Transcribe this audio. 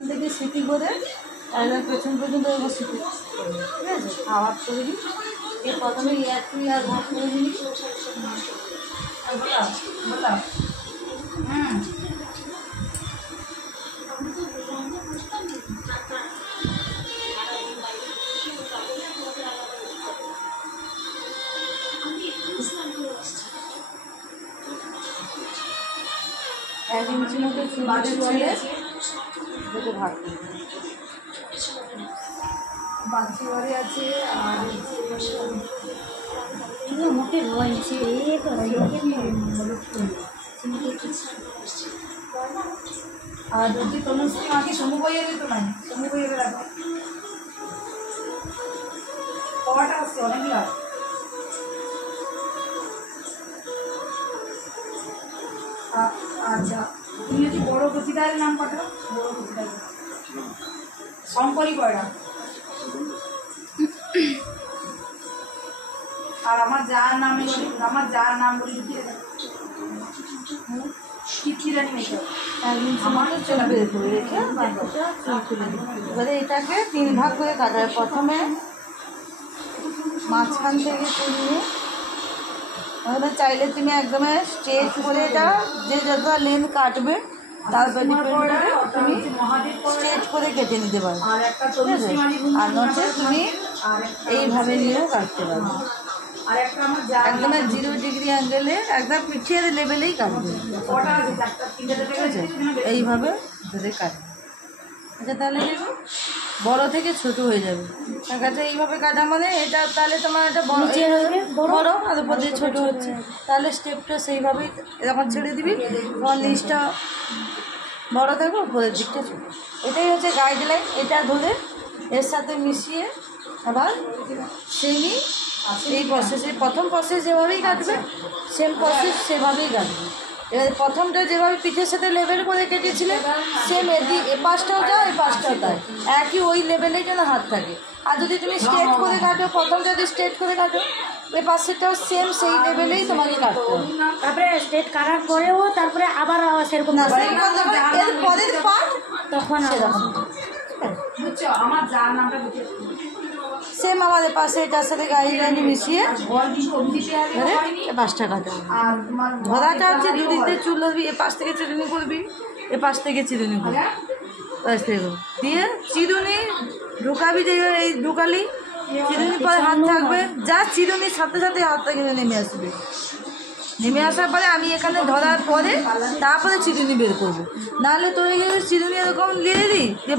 থেকে সিটি করে একদম পেছন পর্যন্ত এবার সিটি করবি, ঠিক আছে? আওয়াজ করে দিই, এর প্রথমে তুই আর ভাগ করে দিবি। এক ইঞ্চি মতো চুলাতে ছেড়ে দুটো ভাগ করে দিবি। বাচ্চি বাড়ি আছে আর মোটে রয়েছে আর যদি তনুশ্রী মাকে সমু বইয়ে দিত না, সমু বইয়ে রাখো কটা আসছে অনেকগুলো। আচ্ছা, তুমি যদি বড় প্রতিদারের নাম কটা? বড় প্রতিদার শঙ্করী কয়টা? আর আমার যার নাম বলি কীর্তিরানী মেকআপ আমারও চলে বের করে রেখে এবারে এটাকে 3 ভাগ করে কাটা হয়। প্রথমে মাঝখান থেকে তুলিয়ে তাহলে চাইলে তুমি একদম স্ট্রেট করে এটা যে যতটা লেন্থ কাটবে তারপরে তুমি স্ট্রেট করে কেটে নিতে পারো, ঠিক আছে? আর নচে তুমি এইভাবে নিয়েও কাটতে পারবে। একদম 0 ডিগ্রি অ্যাঙ্গেলে একদম পিঠের লেভেলেই কাটবে, ঠিক আছে? এইভাবে ধরে কাটবে। আচ্ছা, তাহলে দেখো বড় থেকে ছোট হয়ে যাবে। তার কাছে এইভাবে কাটা মানে এটা তাহলে তোমার একটা বড় আর উপর দিয়ে ছোটো হচ্ছে, তাহলে স্টেপটা সেইভাবেই এরকম ছেড়ে দিবি। তোমার নিচটা বড় থাকবে, উপরের দিকটা ছোটো। এটাই হচ্ছে গাইডলাইন। এটা ধরে এর সাথে মিশিয়ে আবার সেমই এই প্রসেসে প্রথম প্রসেস যেভাবেই কাটবে সেম প্রসেস সেভাবেই কাটবে। এবার প্রথমটা যেভাবে পিঠের সাথে লেভেল করে কেটেছিলে সেম এ পাশটাও যাও এ পাশটাও তাই একই ওই লেভেলেই যেন হাত থাকে। আর যদি তুমি স্ট্রেট করে কাটো, প্রথম যদি স্ট্রেট করে কাটো এ পাশেটাও সেম সেই লেভেলেই তোমাকে কাটতে হবে। তারপরে স্ট্রেট কাটার পরেও তারপরে আবার সেরকম না, এর পরের পার্ট তখন সেরকম সেম আমাদের পাশে এটার সাথে গাইডলাইন মিশিয়ে পাঁচটা কাটা। ধরাটা হচ্ছে দুদিকে চুল ধরবি, এ পাশ থেকে চিরুনি করবি, এ পাশ থেকে চিরুনি করবি, পাশ থেকে দিয়ে চিরুনি ঢুকাবি। যে এই ঢুকালি চিরুনি পরে হাত থাকবে, যা চিরুনির সাথে সাথে হাতটা কিন্তু নেমে আসবে। নেমে আসার পরে আমি এখানে ধরার পরে তারপরে চিরুনি বের করবো, নাহলে তোর চিরুনি এরকম দিয়ে দিই যে